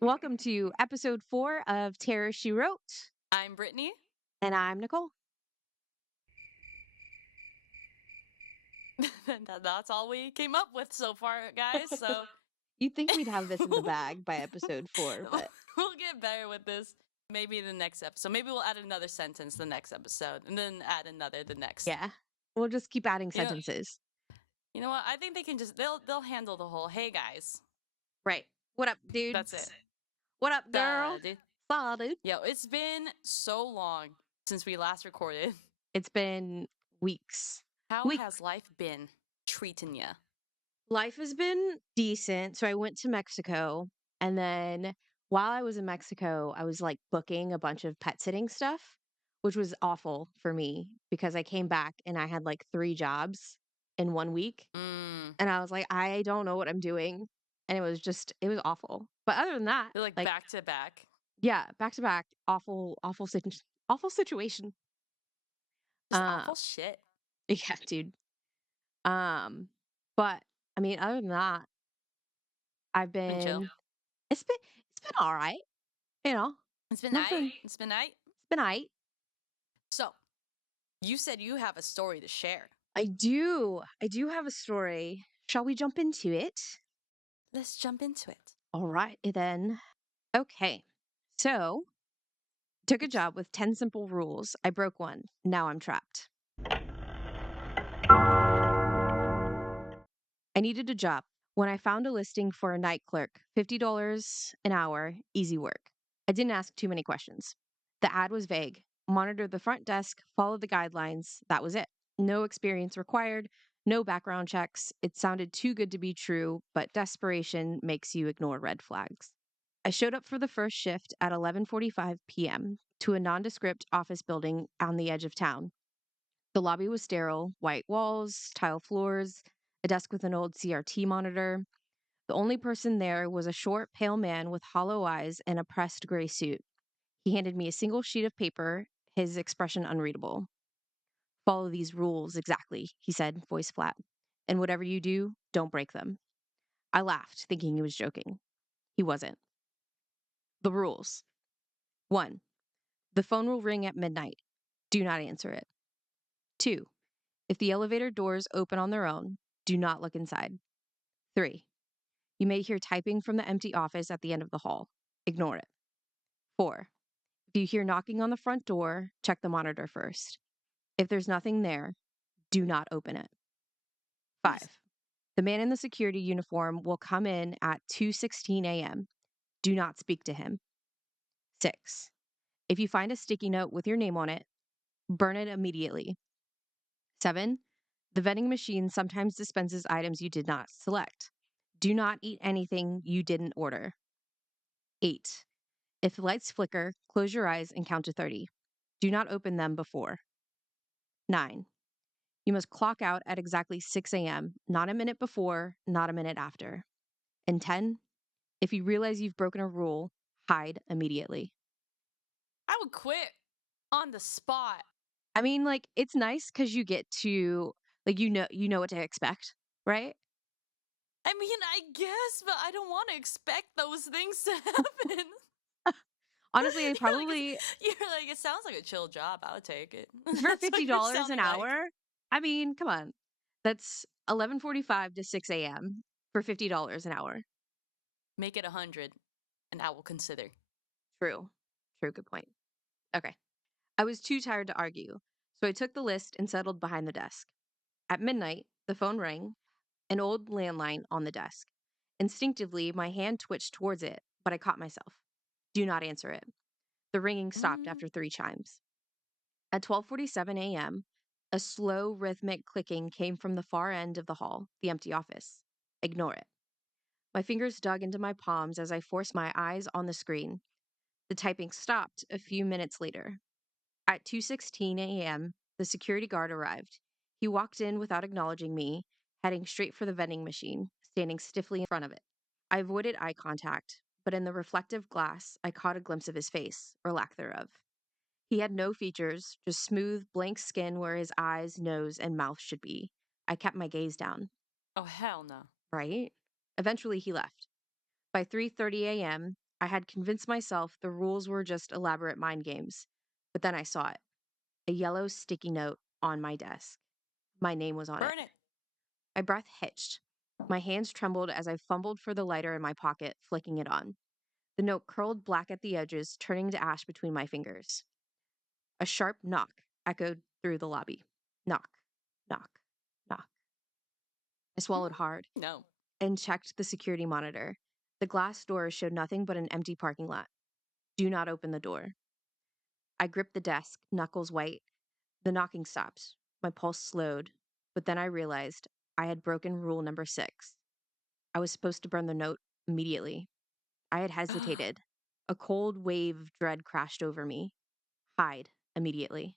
Welcome to episode 4 of Terrorshewrote, I'm Brittany. and I'm Nicole. That's all we came up with so far, guys. So You'd think we'd have this in the bag by episode 4, but we'll get better with this. Maybe the next episode. Maybe we'll add another sentence the next episode, and then add another the next. yeah, we'll just keep adding You know- sentences. You know what? I think they can just they'll handle the whole. Hey guys, Right. What up, dude? that's it. What up, girl? Dude. Saw, dude. Yo, it's been so long since we last recorded. It's been weeks. How has life been treating you? Life has been decent. So I went to Mexico, and then while I was in Mexico, I was like booking a bunch of pet sitting stuff, which was awful for me because I came back and I had like 3 jobs in 1 week. And I was like, I don't know what I'm doing. And it was awful. But other than that, They're like back to back. Yeah, back to back, awful situation. Just awful shit. Yeah, dude. But I mean, other than that, I've Been chill. been it's been all right. You know, It's been nothing. night. It's been night. It's been all right. So, you said you have a story to share. I do have a story. Shall we jump into it? Let's jump into it. All right, then. Okay. So, took a job with 10 simple rules. I broke one. Now I'm trapped. I needed a job. When I found a listing for a night clerk, $50 an hour, easy work. I didn't ask too many questions. The ad was vague. Monitor the front desk, follow the guidelines. That was it. No experience required, no background checks. It sounded too good to be true, but desperation makes you ignore red flags. I showed up for the first shift at 11:45 p.m. to a nondescript office building on the edge of town. The lobby was sterile, white walls, tile floors, a desk with an old CRT monitor. The only person there was a short, pale man with hollow eyes and a pressed gray suit. He handed me a single sheet of paper, his expression unreadable. Follow these rules exactly, he said, voice flat. And whatever you do, don't break them. I laughed, thinking he was joking. He wasn't. The rules. 1. The phone will ring at midnight. Do not answer it. 2. If the elevator doors open on their own, do not look inside. 3. You may hear typing from the empty office at the end of the hall. Ignore it. 4. If you hear knocking on the front door, check the monitor first. If there's nothing there, do not open it. 5. The man in the security uniform will come in at 2:16 a.m. Do not speak to him. 6. If you find a sticky note with your name on it, burn it immediately. 7. The vending machine sometimes dispenses items you did not select. Do not eat anything you didn't order. 8. If the lights flicker, close your eyes and count to 30. Do not open them before. 9. You must clock out at exactly 6 a.m., not a minute before, not a minute after. And 10. If you realize you've broken a rule, hide immediately. I would quit on the spot. I mean, like, it's nice because you get to, like, you know what to expect, right? I mean, I guess, but I don't want to expect those things to happen. Honestly, I probably You're like, it sounds like a chill job. I would take it. for $50 an hour. Like. I mean, come on, that's 11:45 to 6 a.m. for $50 an hour. Make it 100, and I will consider. True, good point. Okay, I was too tired to argue, so I took the list and settled behind the desk. At midnight, the phone rang, an old landline on the desk. Instinctively, my hand twitched towards it, but I caught myself. Do not answer it. The ringing stopped after 3 chimes. At 12:47 a.m., a slow, rhythmic clicking came from the far end of the hall, the empty office. Ignore it. My fingers dug into my palms as I forced my eyes on the screen. The typing stopped a few minutes later. At 2:16 a.m., the security guard arrived. He walked in without acknowledging me, heading straight for the vending machine, standing stiffly in front of it. I avoided eye contact, but in the reflective glass, I caught a glimpse of his face, or lack thereof. He had no features, just smooth, blank skin where his eyes, nose, and mouth should be. I kept my gaze down. Oh, hell no. Right? Eventually, he left. By 3:30 a.m., I had convinced myself the rules were just elaborate mind games. But then I saw it. A yellow sticky note on my desk. My name was on it. Burn it. My breath hitched. My hands trembled as I fumbled for the lighter in my pocket, flicking it on. The note curled black at the edges, turning to ash between my fingers. A sharp knock echoed through the lobby. Knock, knock, knock. I swallowed hard No. and checked the security monitor. The glass door showed nothing but an empty parking lot. Do not open the door. I gripped the desk, knuckles white. The knocking stopped. My pulse slowed, but then I realized I had broken rule number 6. I was supposed to burn the note immediately. I had hesitated. A cold wave of dread crashed over me. Hide immediately.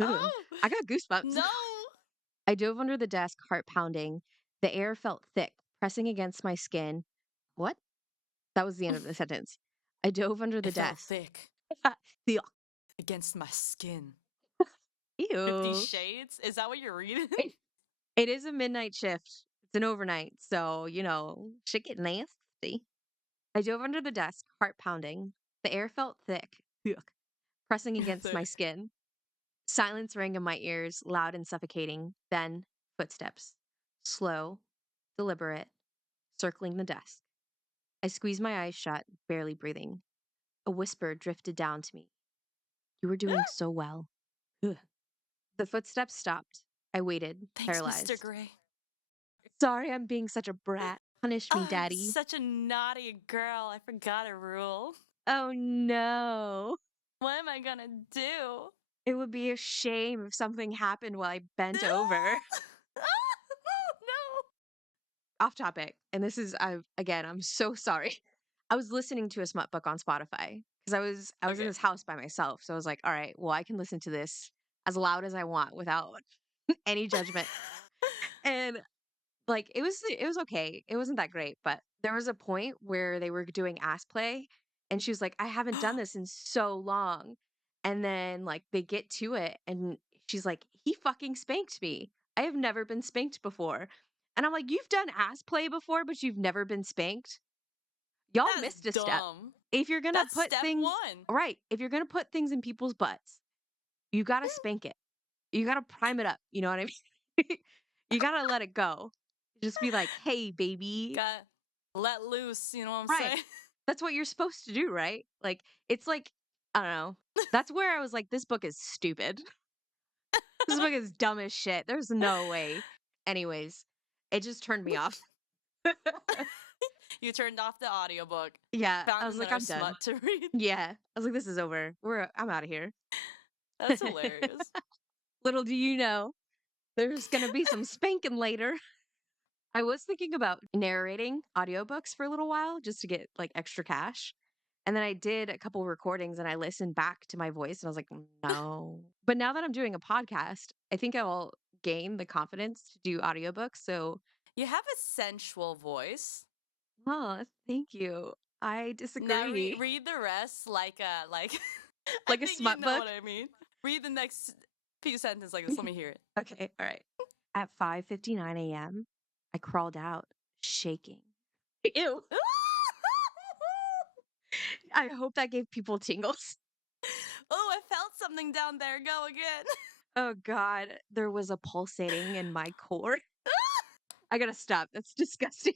Ugh, Oh, I got goosebumps. no. I dove under the desk, heart pounding. The air felt thick, pressing against my skin. What? That was the end of the sentence. I dove under the It felt desk. thick The against my skin. 50 ew. Shades? Is that what you're reading? It is a midnight shift. It's an overnight, so shit get nasty. I dove under the desk, heart pounding. The air felt thick, ugh, pressing against my Thick. skin. Silence rang in my ears, loud and suffocating. Then footsteps, slow, deliberate, circling the desk. I squeezed my eyes shut, barely breathing. A whisper drifted down to me. You were doing so well. Ugh. The footsteps stopped. I waited, Thanks, Mr. paralyzed. Gray. Sorry, I'm being such a brat. Punish me, I'm Daddy. such a naughty girl. I forgot a rule. Oh no. What am I gonna do? It would be a shame if something happened while I bent No! over. No! Off topic. And this is again, I'm so sorry. I was listening to a smut book on Spotify because I was in Okay. this house by myself. So I was like, all right, well, I can listen to this as loud as I want without any judgment. And like it was okay. It wasn't that great, but there was a point where they were doing ass play and she was like, I haven't done this in so long. And then like they get to it and she's like, he fucking spanked me. I have never been spanked before. And I'm like, you've done ass play before, but you've never been spanked. Y'all That's missed a step. dumb. If you're gonna That's put step things one. right, if you're gonna put things in people's butts, you gotta spank it. You gotta prime it up. You know what I mean? You gotta let it go. Just be like, hey, baby. Got let loose, you know what I'm Right. saying? That's what you're supposed to do, right? Like, it's like, I don't know. That's where I was like, this book is stupid. This book is dumb as shit. There's no way. Anyways, it just turned me off. You turned off the audiobook. Yeah. I Found was like, another I'm done. smut to read. Yeah. I was like, this is over. I'm out of here. That's hilarious. Little do you know, there's going to be some spanking later. I was thinking about narrating audiobooks for a little while just to get like extra cash. And then I did a couple recordings and I listened back to my voice and I was like, no. But now that I'm doing a podcast, I think I will gain the confidence to do audiobooks. So, You have a sensual voice. oh, thank you. I Now disagree. read the rest like I Like a think you smut know book. what I mean. Read the next few sentences like this. Let me hear it. Okay, all right. At 5:59 a.m., I crawled out, shaking. Ew. I hope that gave people tingles. Oh, I felt something down there. Go again. Oh God, there was a pulsating in my core. I gotta stop. That's disgusting.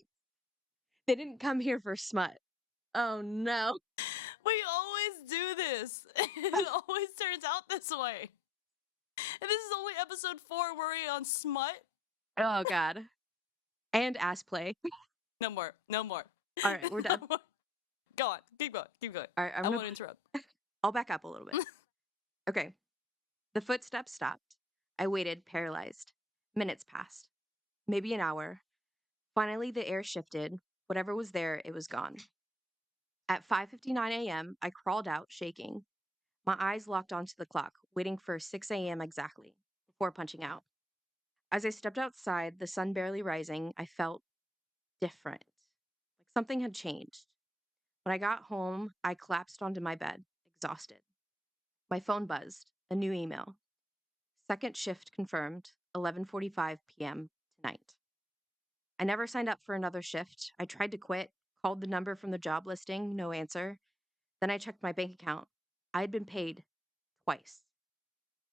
They didn't come here for smut. Oh no. We always do this. It always turns out this way. And this is only episode 4. Worry on smut. Oh God. And ass play. No more. No more. All right, we're No done. more. Go on. Keep going. Keep going. All right, I won't interrupt. I'll back up a little bit. Okay. The footsteps stopped. I waited, paralyzed. Minutes passed. Maybe an hour. Finally, the air shifted. Whatever was there, it was gone. At 5:59 a.m., I crawled out, shaking. My eyes locked onto the clock, waiting for 6 a.m. exactly, before punching out. As I stepped outside, the sun barely rising, I felt different. Like something had changed. When I got home, I collapsed onto my bed, exhausted. My phone buzzed. A new email. Second shift confirmed, 11:45 p.m. tonight. I never signed up for another shift. I tried to quit, called the number from the job listing, no answer. Then I checked my bank account. I had been paid twice.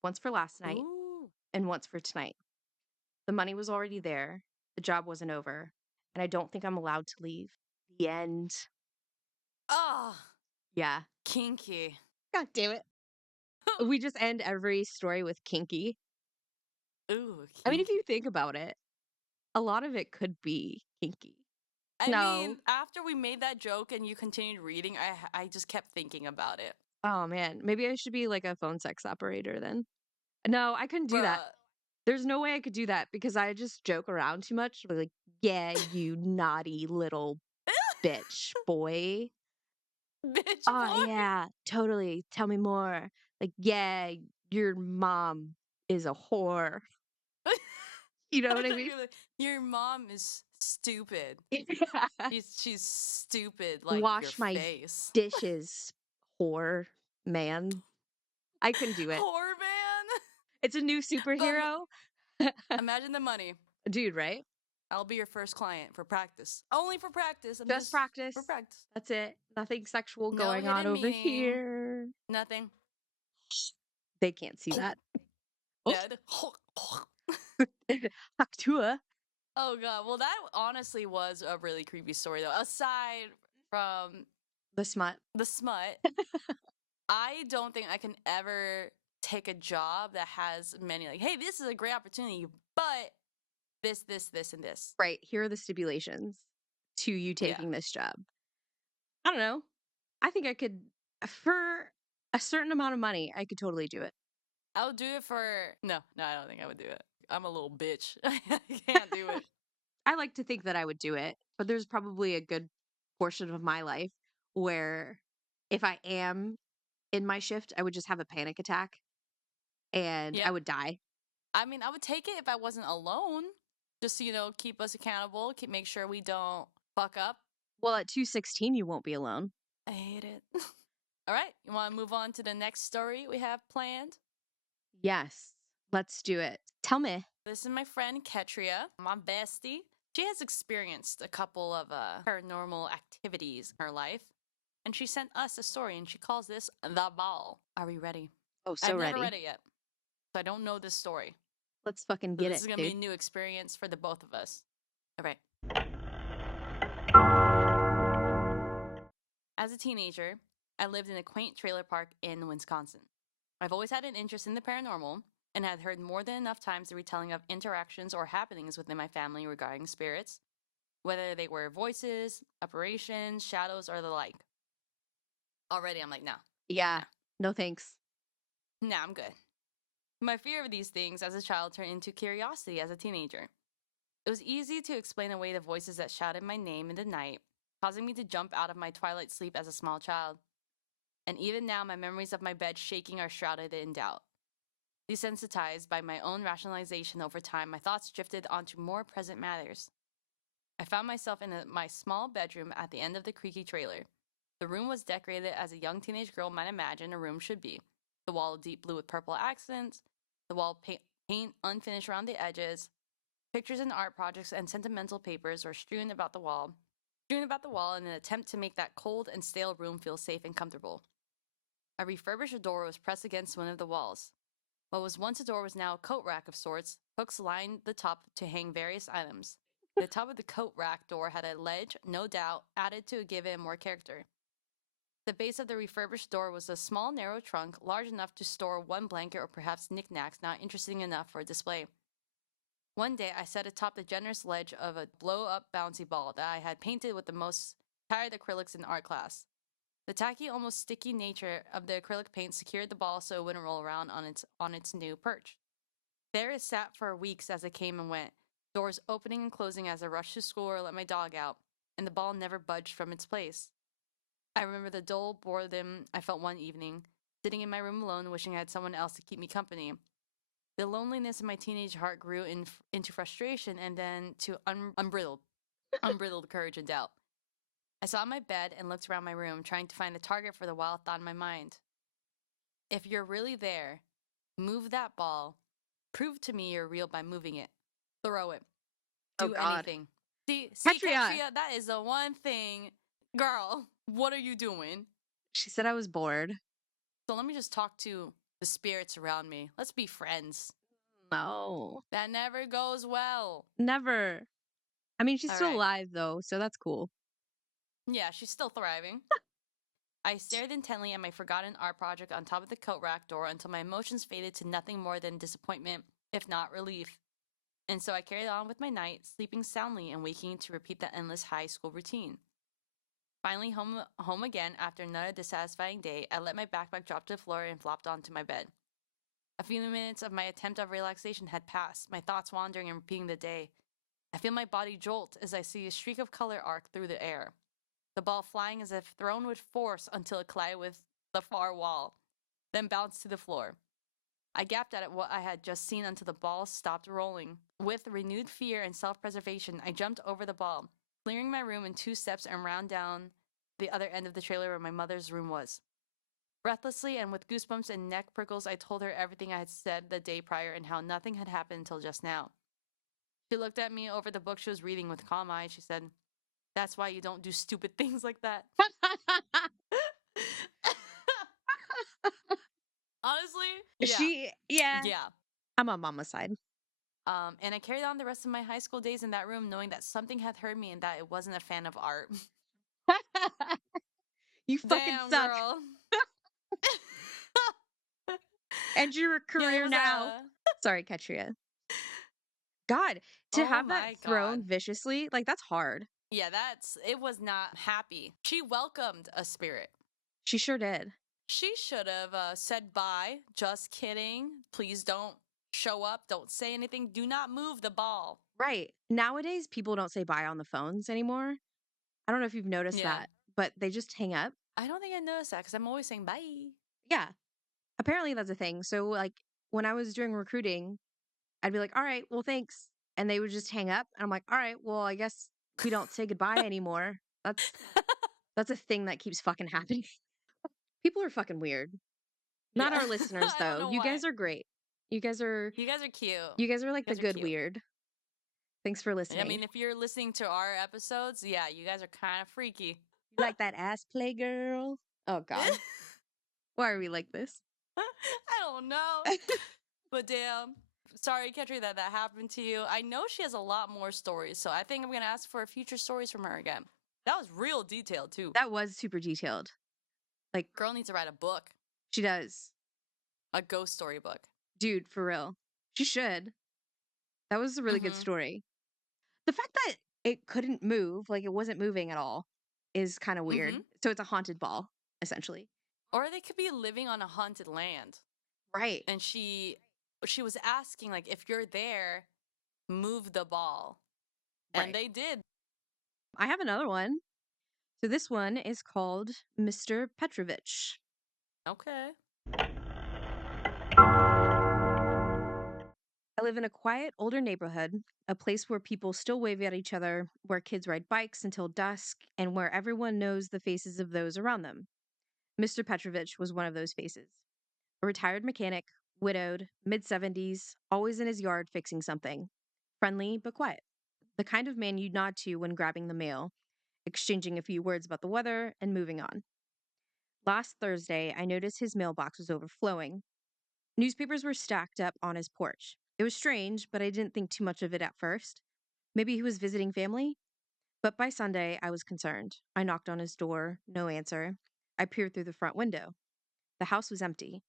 Once for last night Ooh. and once for tonight. The money was already there. The job wasn't over. And I don't think I'm allowed to leave. The end. Oh, Yeah. kinky. God damn it. We just end every story with kinky. Ooh, I mean, if kinky. you think about it, a lot of it could be kinky. I mean, No. after we made that joke and you continued reading, I just kept thinking about it. Oh man, maybe I should be like a phone sex operator then. No, I couldn't do that. Bruh. There's no way I could do that because I just joke around too much. Like, yeah, you naughty little bitch boy. Bitch Oh boy. yeah, totally. Tell me more. Like, yeah, your mom is a whore. You know I what I thought mean? you were like, your mom is stupid. She's stupid like your Wash my face. dishes, whore man. I couldn't do it. Whore man. It's a new But superhero. imagine the money. Dude, right? I'll be your first client for practice. Only for practice. I'm Just just for practice. practice. That's it. Nothing sexual No going on hidden over meaning. here. Nothing. They can't see that. Oh, Dead. Haktua. Oh god. Well, that honestly was a really creepy story though. Aside from The smut. the smut, I don't think I can ever take a job that has many like, hey, this is a great opportunity, but this, and this. Right. Here are the stipulations to you Yeah. taking this job. I don't know. I think I could, for a certain amount of money, I could totally do it. I would do it for no, I don't think I would do it. I'm a little bitch. I can't do it. I like to think that I would do it, but there's probably a good portion of my life where if I am in my shift, I would just have a panic attack and I Yep. would die. I mean, I would take it if I wasn't alone. Just to, keep us accountable, make sure we don't fuck up. Well, at 216, you won't be alone. I hate it. All right, you want to move on to the next story we have planned? Yes, let's do it. Tell me. This is my friend Ketria, my bestie. She has experienced a couple of paranormal activities in her life, and she sent us a story, and she calls this The Ball. Are we ready? Oh, so I've never ready. read it yet, so I don't know this story. Let's fucking So get this it, is going to be dude. a new experience for the both of us. All right. As a teenager, I lived in a quaint trailer park in Wisconsin. I've always had an interest in the paranormal and had heard more than enough times the retelling of interactions or happenings within my family regarding spirits, whether they were voices, apparitions, shadows, or the like. Already, I'm like, no, Yeah, no thanks. I'm good. My fear of these things as a child turned into curiosity as a teenager. It was easy to explain away the voices that shouted my name in the night, causing me to jump out of my twilight sleep as a small child. And even now, my memories of my bed shaking are shrouded in doubt. Desensitized by my own rationalization over time, my thoughts drifted onto more present matters. I found myself in my small bedroom at the end of the creaky trailer. The room was decorated as a young teenage girl might imagine a room should be. The wall deep blue with purple accents, the wall paint unfinished around the edges, pictures and art projects and sentimental papers were strewn about the wall in an attempt to make that cold and stale room feel safe and comfortable. A refurbished door was pressed against one of the walls. What was once a door was now a coat rack of sorts. Hooks lined the top to hang various items. The top of the coat rack door had a ledge, no doubt, added to give it more character. The base of the refurbished door was a small, narrow trunk, large enough to store one blanket or perhaps knickknacks not interesting enough for display. One day, I sat atop the generous ledge of a blow-up bouncy ball that I had painted with the most tired acrylics in art class. The tacky, almost sticky nature of the acrylic paint secured the ball so it wouldn't roll around on its new perch. There it sat for weeks as it came and went, doors opening and closing as I rushed to school or let my dog out, and the ball never budged from its place. I remember the dull boredom I felt one evening, sitting in my room alone, wishing I had someone else to keep me company. The loneliness in my teenage heart grew into frustration and then to unbridled courage and doubt. I sat on my bed and looked around my room, trying to find a target for the wild thought in my mind. If you're really there, move that ball. Prove to me you're real by moving it. Throw it. Oh, Do God. anything. See, Ketria. Ketria, that is the one thing. Girl, what are you doing? She said I was bored. So let me just talk to the spirits around me. Let's be friends. No. That never goes well. Never. I mean, she's All still right. alive, though, so that's cool. Yeah, she's still thriving. I stared intently at my forgotten art project on top of the coat rack door until my emotions faded to nothing more than disappointment, if not relief. And so I carried on with my night, sleeping soundly and waking to repeat the endless high school routine. Finally home again after another dissatisfying day, I let my backpack drop to the floor and flopped onto my bed. A few minutes of my attempt of relaxation had passed, my thoughts wandering and repeating the day. I feel my body jolt as I see a streak of color arc through the air, the ball flying as if thrown with force until it collided with the far wall, then bounced to the floor. I gaped at what I had just seen until the ball stopped rolling. With renewed fear and self-preservation, I jumped over the ball, clearing my room in 2 steps and ran down the other end of the trailer where my mother's room was. Breathlessly and with goosebumps and neck prickles, I told her everything I had said the day prior and how nothing had happened until just now. She looked at me over the book she was reading with calm eyes. She said, "That's why you don't do stupid things like that." Honestly, yeah. Yeah. Yeah. I'm on mama's side. And I carried on the rest of my high school days in that room knowing that something had hurt me and that it wasn't a fan of art. You fucking Damn, suck. girl. End your Yeah, it career was now. Sorry, Ketria. God, to oh have that my thrown God. viciously, like, that's hard. Yeah, it was not happy. She welcomed a spirit. She sure did. She should have said bye. Just kidding. Please don't show up. Don't say anything. Do not move the ball. Right. Nowadays, people don't say bye on the phones anymore. I don't know if you've noticed Yeah. that, but they just hang up. I don't think I noticed that because I'm always saying bye. Yeah. Apparently, that's a thing. So, like, when I was doing recruiting, I'd be like, all right, well, thanks. And they would just hang up. And I'm like, all right, well, I guess we don't say goodbye anymore. That's a thing that keeps fucking happening. People are fucking weird. Not Yeah. our listeners, I don't though. know You why. guys are great. You guys are You guys are cute. like You the guys are good cute. weird. Thanks for I listening. mean, if you're listening to our episodes, yeah, you guys are kind of freaky. You like that ass play, girl? Oh God. Why are we like this? I don't know. But damn. Sorry, Ketri, that happened to you. I know she has a lot more stories, so I think I'm going to ask for future stories from her again. That was real detailed, too. That was super detailed. Like, Girl needs to write a book, she does. a ghost story book. Dude, for real. She should. That was a really good Mm-hmm. story. The fact that it couldn't move, like it wasn't moving at all, is kind of weird. Mm-hmm. So it's a haunted ball, essentially. Or they could be living on a haunted land. Right. And she was asking, like, if you're there, move the ball. Right. And they did. I have another one. So this one is called Mr. Petrovich. Okay. I live in a quiet, older neighborhood, a place where people still wave at each other, where kids ride bikes until dusk, and where everyone knows the faces of those around them. Mr. Petrovich was one of those faces. A retired mechanic, widowed, mid 70s, always in his yard fixing something. Friendly but quiet. The kind of man you'd nod to when grabbing the mail, exchanging a few words about the weather, and moving on. Last Thursday, I noticed his mailbox was overflowing. Newspapers were stacked up on his porch. It was strange, but I didn't think too much of it at first. Maybe he was visiting family? But by Sunday, I was concerned. I knocked on his door, no answer. I peered through the front window. The house was empty.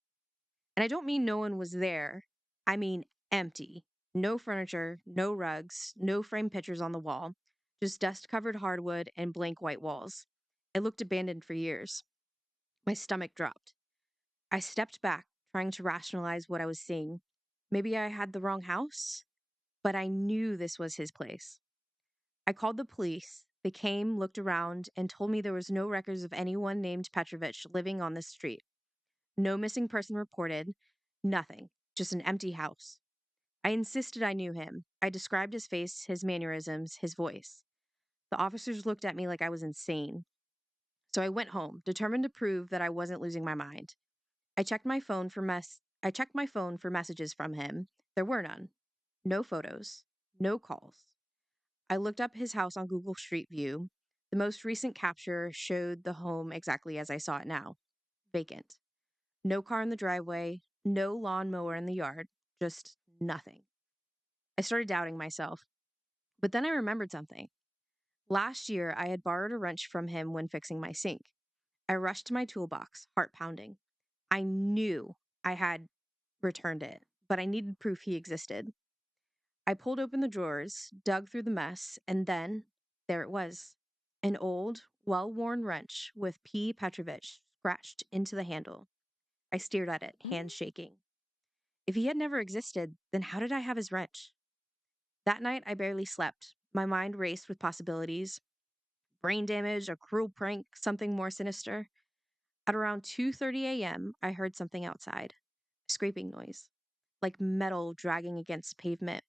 And I don't mean no one was there, I mean empty. No furniture, no rugs, no framed pictures on the wall, just dust covered hardwood and blank white walls. It looked abandoned for years. My stomach dropped. I stepped back, trying to rationalize what I was seeing. Maybe I had the wrong house, but I knew this was his place. I called the police. They came, looked around, and told me there was no records of anyone named Petrovich living on this street. No missing person reported, nothing, just an empty house. I insisted I knew him. I described his face, his mannerisms, his voice. The officers looked at me like I was insane. So I went home, determined to prove that I wasn't losing my mind. I checked my phone for messages from him. There were none. No photos. No calls. I looked up his house on Google Street View. The most recent capture showed the home exactly as I saw it now. Vacant. No car in the driveway, no lawnmower in the yard, just nothing. I started doubting myself. But then I remembered something. Last year, I had borrowed a wrench from him when fixing my sink. I rushed to my toolbox, heart pounding. I knew I had returned it, but I needed proof he existed. I pulled open the drawers, dug through the mess, and then there it was. An old, well worn wrench with P. Petrovich scratched into the handle. I stared at it, Mm. hands shaking. If he had never existed, then how did I have his wrench? That night, I barely slept. My mind raced with possibilities: brain damage, a cruel prank, something more sinister. At around 2:30 a.m., I heard something outside, a scraping noise, like metal dragging against pavement.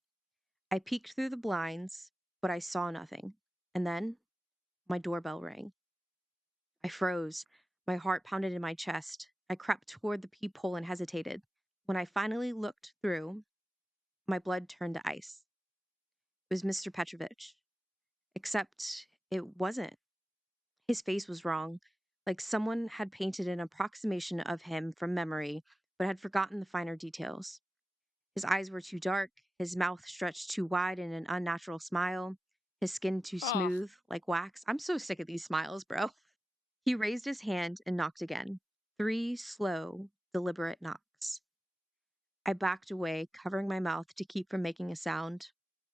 I peeked through the blinds, but I saw nothing. And then my doorbell rang. I froze. My heart pounded in my chest. I crept toward the peephole and hesitated. When I finally looked through, my blood turned to ice. It was Mr. Petrovich. Except it wasn't. His face was wrong, like someone had painted an approximation of him from memory, but had forgotten the finer details. His eyes were too dark, his mouth stretched too wide in an unnatural smile, his skin too Oh, smooth, like wax. I'm so sick of these smiles, bro. He raised his hand and knocked again. 3 slow, deliberate knocks. I backed away, covering my mouth to keep from making a sound.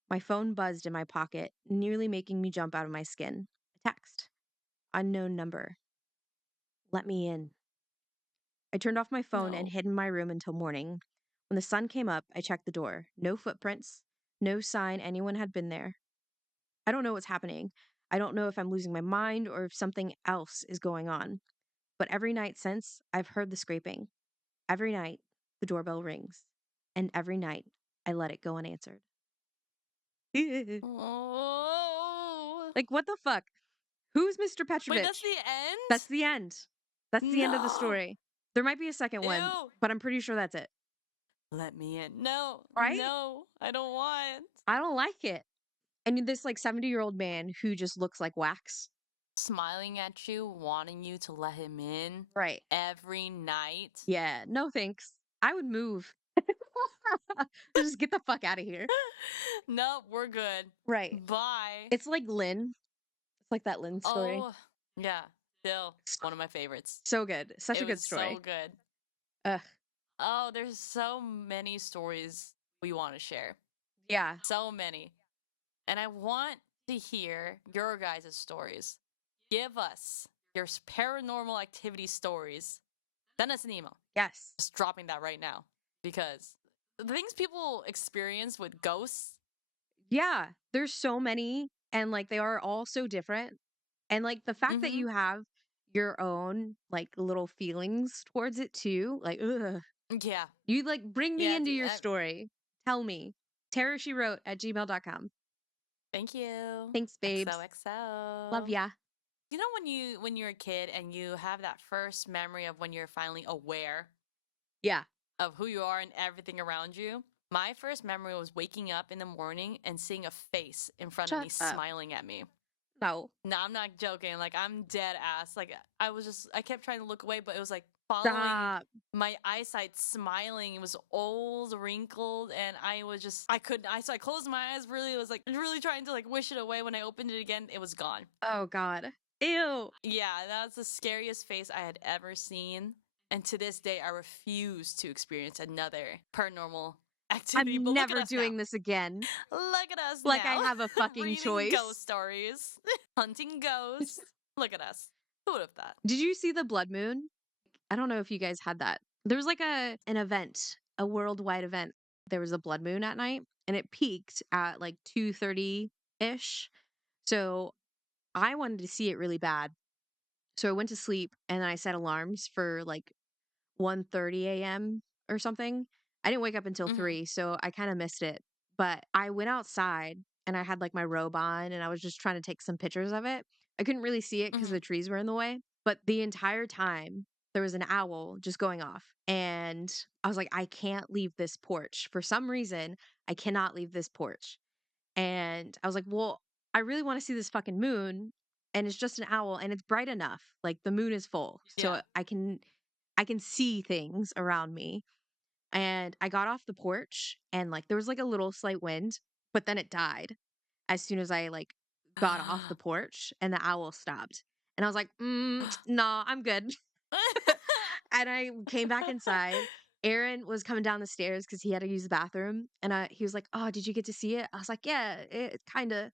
My phone buzzed in my pocket, nearly making me jump out of my skin. A text. Unknown number. Let me in. I turned off my phone and no. hid in my room until morning. When the sun came up, I checked the door. No footprints, no sign anyone had been there. I don't know what's happening. I don't know if I'm losing my mind or if something else is going on. But every night since, I've heard the scraping. Every night, the doorbell rings. And every night, I let it go unanswered. Oh. Like, what the fuck? Who's Mr. Wait, that's Petrovich? the end? That's the end. That's the end of the No. story. There might be a second one, Ew. but I'm pretty sure that's it. Let me in. No, Right? no, I don't want. I don't like it. I mean, this like 70-year-old man who just looks like wax. Smiling at you, wanting you to let him in Right. every night. Yeah. No thanks. I would move. Just get the fuck out of here. Nope, we're good. Right. Bye. It's like Lynn. It's like that Lynn story. Oh, yeah, still one of my favorites. So good. Such It a good was so story. good. Ugh. Oh, there's so many stories we want to share. Yeah. So many. And I want to hear your guys' stories. Give us your paranormal activity stories. Send us an email. Yes. Just dropping that right now. Because the things people experience with ghosts. Yeah. There's so many, and like they are all so different. And like the fact that Mm-hmm. you have your own like little feelings towards it too, like, ugh. Yeah. You like bring me Yeah. into your story. Tell me. Terrorshewrote at gmail.com. Thank you. Thanks, babes. Love XOXO. ya. You know when you're a kid and you have that first memory of when you're finally aware Yeah. of who you are and everything around you? My first memory was waking up in the morning and seeing a face in front of Shut me up. smiling at me. No. No, I'm not joking. Like, I'm dead ass. Like, I kept trying to look away, but it was like following Stop. my eyesight, smiling. It was old, wrinkled, and I couldn't. So I closed my eyes, really. It was like really trying to like wish it away. When I opened it again, it was gone. Oh, God. Ew. Yeah, that's the scariest face I had ever seen. And to this day, I refuse to experience another paranormal activity. I'm But look at never us now. doing this again. Look at us Like I now. have a fucking Reading ghost choice. stories, hunting ghosts. Look at us. Who would have thought? Did you see the blood moon? I don't know if you guys had that. There was like an event, a worldwide event. There was a blood moon at night and it peaked at like 2:30-ish. So I wanted to see it really bad. So I went to sleep and I set alarms for like 1:30 a.m. or something. I didn't wake up until Mm-hmm. 3, so I kind of missed it. But I went outside and I had like my robe on and I was just trying to take some pictures of it. I couldn't really see it because Mm-hmm. the trees were in the way. But the entire time there was an owl just going off. And I was like, I can't leave this porch. For some reason, I cannot leave this porch. And I was like, well, I really want to see this fucking moon. And it's just an owl and it's bright enough. Like the moon is full. So Yeah. I can see things around me. And I got off the porch and like there was like a little slight wind, but then it died as soon as I like got off the porch and the owl stopped. And I was like, no, I'm good. And I came back inside. Aaron was coming down the stairs because he had to use the bathroom. And he was like, oh, did you get to see it? I was like, yeah, it kind of,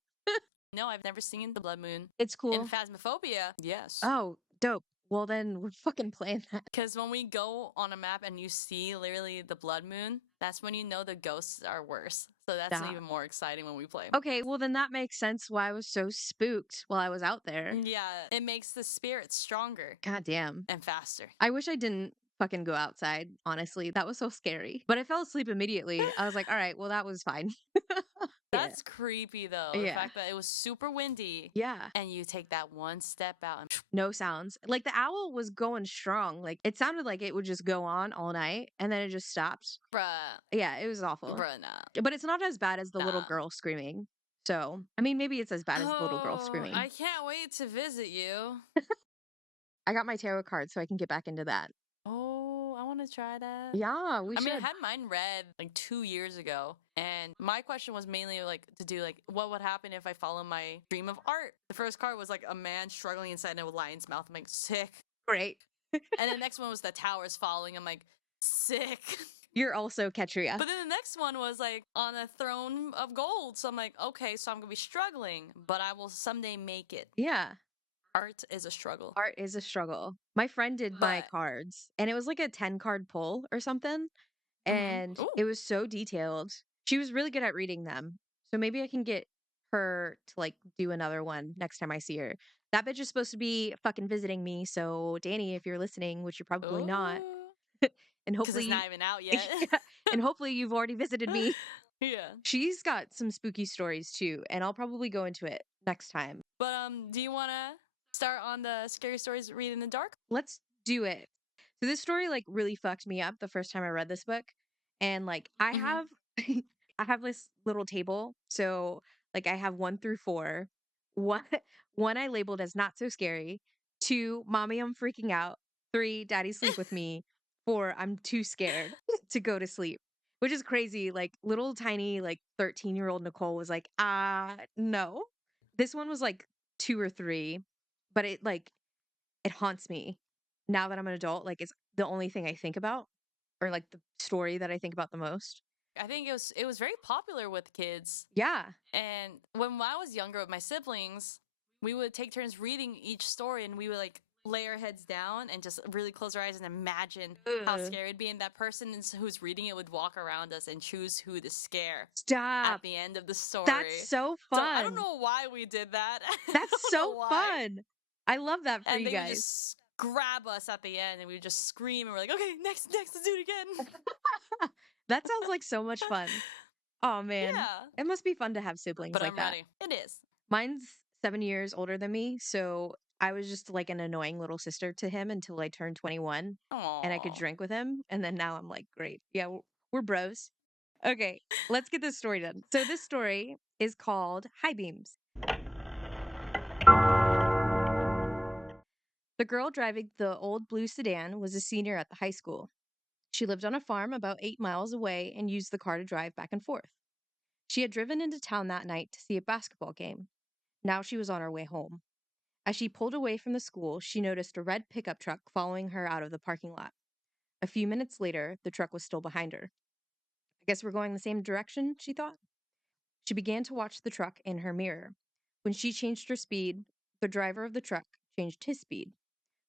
No, I've never seen the blood moon. it's In cool. Phasmophobia, yes. Oh, dope. Well, then we're fucking playing that. Because when we go on a map and you see literally the blood moon, that's when you know the ghosts are worse. So that's Stop. even more exciting when we play. Okay, well, then that makes sense why I was so spooked while I was out there. Yeah, it makes the spirits stronger God damn. and faster. I wish I didn't fucking go outside, honestly. That was so scary. But I fell asleep immediately. I was like, all right, well, that was fine. That's creepy though. The Yeah. fact that it was super windy Yeah. and you take that one step out and No sounds. Like the owl was going strong. Like it sounded like it would just go on all night and then it just stopped. bruh, Yeah, it was awful. nah. But it's not as bad as the little Nah. girl screaming. So, I mean, maybe it's as bad as the little girl screaming. I can't wait to visit you. I got my tarot card so I can get back into that. Oh, I want to try that. Yeah, we I should. mean, I had mine read like 2 years ago, and my question was mainly like to do like what would happen if I follow my dream of art. The first card was like a man struggling inside a lion's mouth. I'm like, sick. Great. And the next one was the towers falling. I'm like, sick. You're also Ketria. But then the next one was like on a throne of gold. So I'm like, okay, so I'm gonna be struggling, but I will someday make it. Yeah. Art is a struggle. Art is a struggle. My friend did my But- cards and it was like a 10 card pull or something. And Ooh. it was so detailed. She was really good at reading them. So maybe I can get her to like do another one next time I see her. That bitch is supposed to be fucking visiting me. So Danny, if you're listening, which you're probably not, Ooh. and Because hopefully it's not even out yet. Yeah, and hopefully you've already visited me. Yeah. She's got some spooky stories too, and I'll probably go into it next time. But do you want to start on the scary stories read in the dark? Let's do it. So this story like really fucked me up the first time I read this book. And like I Mhm. have I have this little table. So like I have 1 through 4. One one I labeled as not so scary. 2, mommy, I'm freaking out. 3, daddy, sleep with me. 4, I'm too scared to go to sleep. Which is crazy. Like little tiny like 13-year-old Nicole was like, no. This one was like 2 or 3, but it haunts me now that I'm an adult. Like it's the only thing I think about, or like the story that I think about the most. I think it was very popular with kids. Yeah. And when I was younger with my siblings, we would take turns reading each story and we would like lay our heads down and just really close our eyes and imagine how Ugh. scary it'd be. And that person who's reading it would walk around us and choose who to scare Stop. at the end of the story. That's so fun. So I don't know why we did that. That's I don't so know why. fun. I love that for And you they would guys. just grab us at the end and we would just scream and we're like, okay, next, let's do it again. That sounds like so much fun. Oh man. Yeah. It must be fun to have siblings But like I'm that. ready. It is. Mine's 7 years older than me, so I was just like an annoying little sister to him until I turned 21 and I could Aww. drink with him. And then now I'm like, great. Yeah, we're bros. Okay, let's get this story done. So this story is called High Beams. The girl driving the old blue sedan was a senior at the high school. She lived on a farm about 8 miles away and used the car to drive back and forth. She had driven into town that night to see a basketball game. Now she was on her way home. As she pulled away from the school, she noticed a red pickup truck following her out of the parking lot. A few minutes later, the truck was still behind her. I guess we're going the same direction, she thought. She began to watch the truck in her mirror. When she changed her speed, the driver of the truck changed his speed.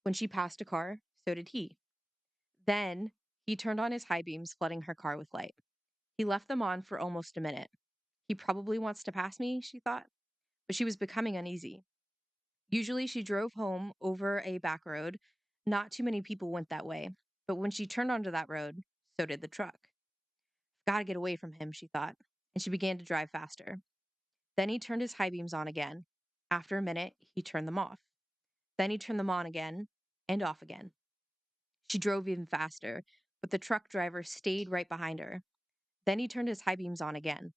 When she passed a car, so did he. Then he turned on his high beams, flooding her car with light. He left them on for almost a minute. He probably wants to pass me, she thought, but she was becoming uneasy. Usually she drove home over a back road. Not too many people went that way, but when she turned onto that road, so did the truck. Gotta get away from him, she thought, and she began to drive faster. Then he turned his high beams on again. After a minute, he turned them off. Then he turned them on again and off again. She drove even faster, but the truck driver stayed right behind her. Then he turned his high beams on again.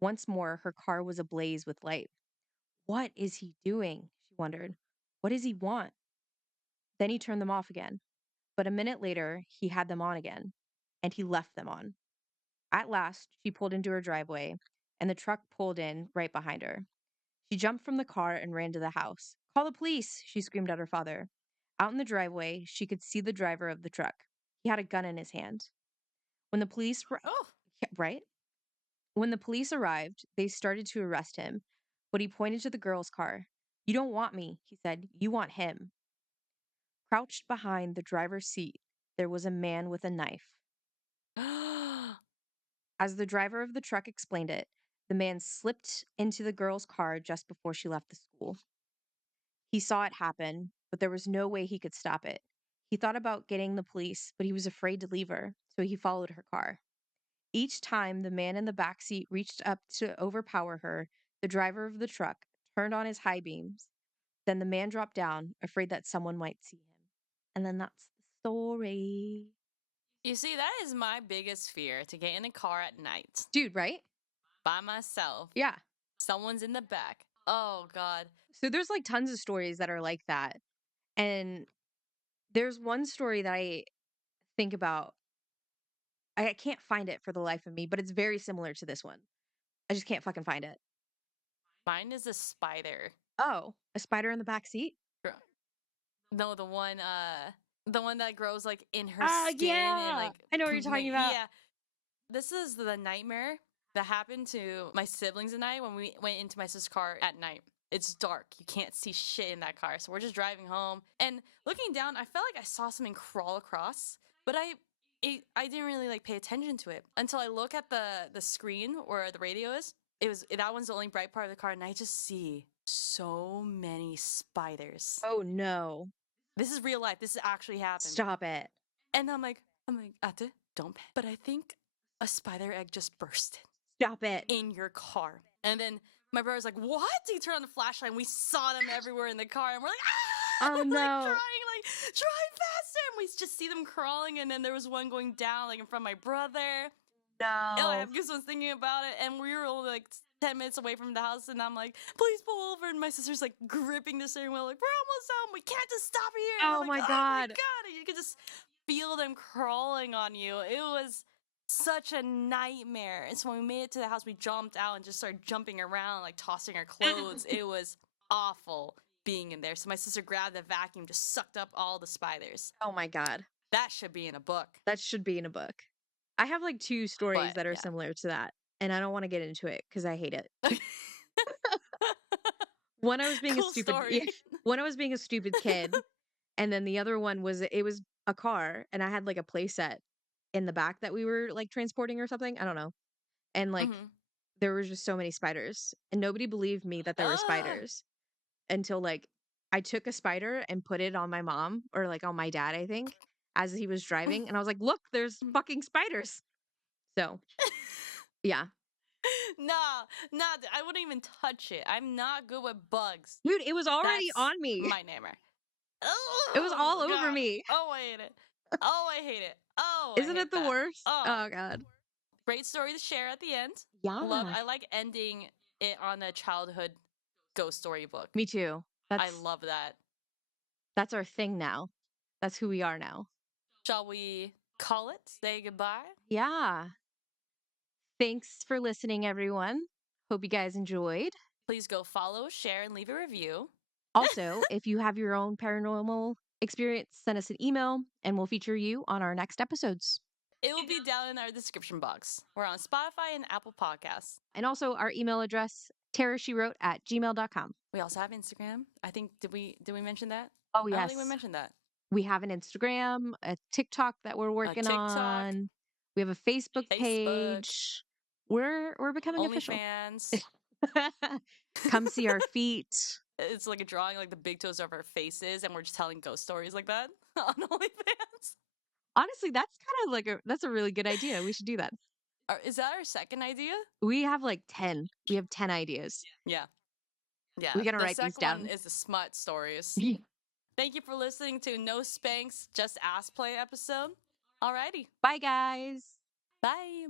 Once more, her car was ablaze with light. What is he doing? She wondered. What does he want? Then he turned them off again. But a minute later, he had them on again, and he left them on. At last, she pulled into her driveway, and the truck pulled in right behind her. She jumped from the car and ran to the house. Call the police, she screamed at her father. Out in the driveway, she could see the driver of the truck. He had a gun in his hand. When the police Oh, right? When the police arrived, they started to arrest him, but he pointed to the girl's car. You don't want me, he said. You want him. Crouched behind the driver's seat, there was a man with a knife. As the driver of the truck explained it, the man slipped into the girl's car just before she left the school. He saw it happen, but there was no way he could stop it. He thought about getting the police, but he was afraid to leave her, so he followed her car. Each time the man in the back seat reached up to overpower her, the driver of the truck turned on his high beams. Then the man dropped down, afraid that someone might see him. And then that's the story. you see, that is my biggest fear, to get in a car at night Dude, right? by myself. Yeah. Someone's in the back. Oh, God. So there's like tons of stories that are like that. And there's one story that I think about. I can't find it for the life of me, but it's very similar to this one. I just can't fucking find it. Mine is a spider. Oh, a spider in the back seat? Gr- No, the one that grows like in her Ah, skin and yeah. like I know what you're talking about. Yeah. This is the nightmare that happened to my siblings and I when we went into my sister's car at night. It's dark. You can't see shit in that car. So we're just driving home and looking down, I felt like I saw something crawl across, but I didn't really like pay attention to it until I look at the screen where the radio is. That one's the only bright part of the car, and I just see so many spiders. Oh no. This is real life. This is actually happened. Stop it. And I'm like, Ate, don't panic. But I think a spider egg just bursted Stop it. in your car. And then my brother's like, what? He turned on the flashlight and we saw them everywhere in the car. And we're like, ah! Oh, Like, no. trying, like, drive faster. And we just see them crawling. And then there was one going down, like, in front of my brother. No. Oh, I have goosebumps thinking about it. And we were only, like, 10 minutes away from the house. And I'm like, please pull over. And my sister's, like, gripping the steering wheel, like, we're almost home. We can't just stop here. And Oh I'm my like, God. Oh, my God. And you could just feel them crawling on you. It was such a nightmare. And so when we made it to the house, we jumped out and just started jumping around, like tossing our clothes. It was awful being in there. So my sister grabbed the vacuum, just sucked up all the spiders. Oh my God. That should be in a book. That should be in a book. I have like two stories But, that are yeah. similar to that, and I don't want to get into it because I hate it. One I was being Cool a stupid story. one I was being a stupid kid, and then the other one was it was a car, and I had like a play set in the back that we were like transporting or something. I don't know. And like Mhm. there was just so many spiders, and nobody believed me that there were Ah. spiders until like I took a spider and put it on my mom or like on my dad, I think, as he was driving, and I was like, "Look, there's fucking spiders." So, yeah. No, I wouldn't even touch it. I'm not good with bugs. Dude, it was already That's on me. my nightmare. It was all Oh, over God. me. Oh, I hate it. Oh, I hate it. Oh, I Isn't hate it the that. worst? Oh, Oh god. great story to share at the end. Yeah. I like ending it on a childhood ghost story book. Me too. I love that. That's our thing now. That's who we are now. Shall we call it? Say goodbye? Yeah. Thanks for listening, everyone. Hope you guys enjoyed. Please go follow, share, and leave a review. Also, if you have your own paranormal experience, send us an email and we'll feature you on our next episodes. It will be down in our description box. We're on Spotify and Apple Podcasts. And also our email address, terrorshewrote@gmail.com. We also have Instagram. I think did we mention that? Oh, I don't yes. think we mentioned that. We have an Instagram, a TikTok that we're working TikTok. on. We have a Facebook page. We're becoming official. OnlyFans. Come see our feet. It's like a drawing, like the big toes of our faces, and we're just telling ghost stories like that on OnlyFans. Honestly, that's kind of like that's a really good idea. We should do that. Is that our second idea? We have like 10. We have 10 ideas. Yeah. Yeah. We gotta the write these second down. one is the smut stories. Thank you for listening to No Spanks, Just Ass Play episode. Alrighty. Bye, guys. Bye.